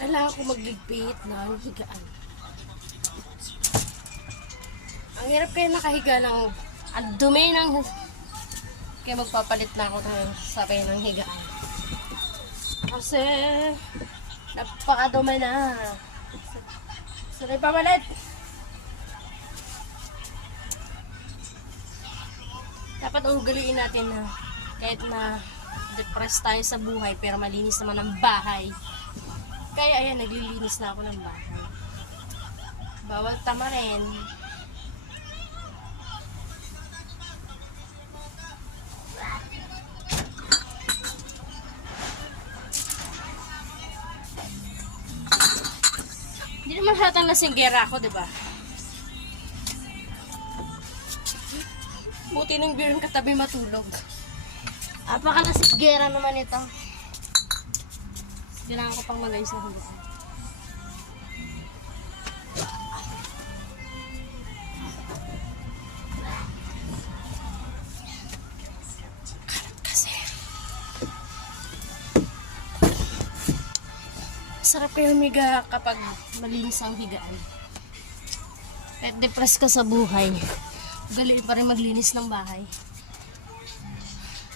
Kailangan ko magligpit ng higaan. Ang hirap kaya nakahiga ng ang dumi ng kaya magpapalit na ako ng sakay ng higaan. Kasi napakadumi na. Sorry, papalit! Dapat ugaliin natin na kahit na depressed tayo sa buhay pero malinis naman ang bahay. Kaya ayan, naglilinis na ako ng bahay. Bawal tamarin. Hindi naman hatang lasinggera ako, diba? Buti ng beer katabi matulog. Apaka-lasinggera naman ito. Kailangan ko pang malayos na hulaan. Kasi sarap kayo humiga kapag malinis ang higaan. Kahit depressed ka sa buhay, galing pa rin maglinis ng bahay.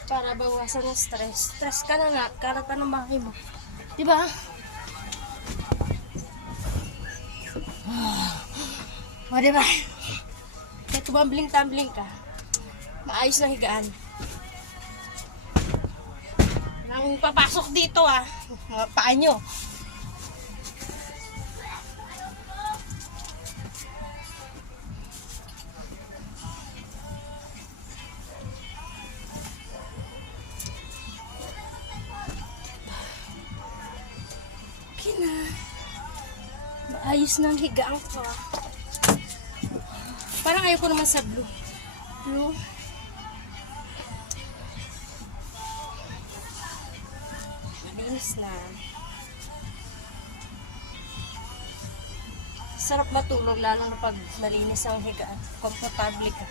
Para bawasan ng stress. Stress ka na nga, karat pa ng bahay mo. Diba? O diba? Kaya tumambling-tumbling ka, maayos na higaan. Nang papasok dito mga paa nyo. Okay na. Maayos na ang higaan ko. Parang ayoko naman sa blue. Blue. Malinis na. Sarap matulog lalo na pag malinis ang higaan. Komportable ka.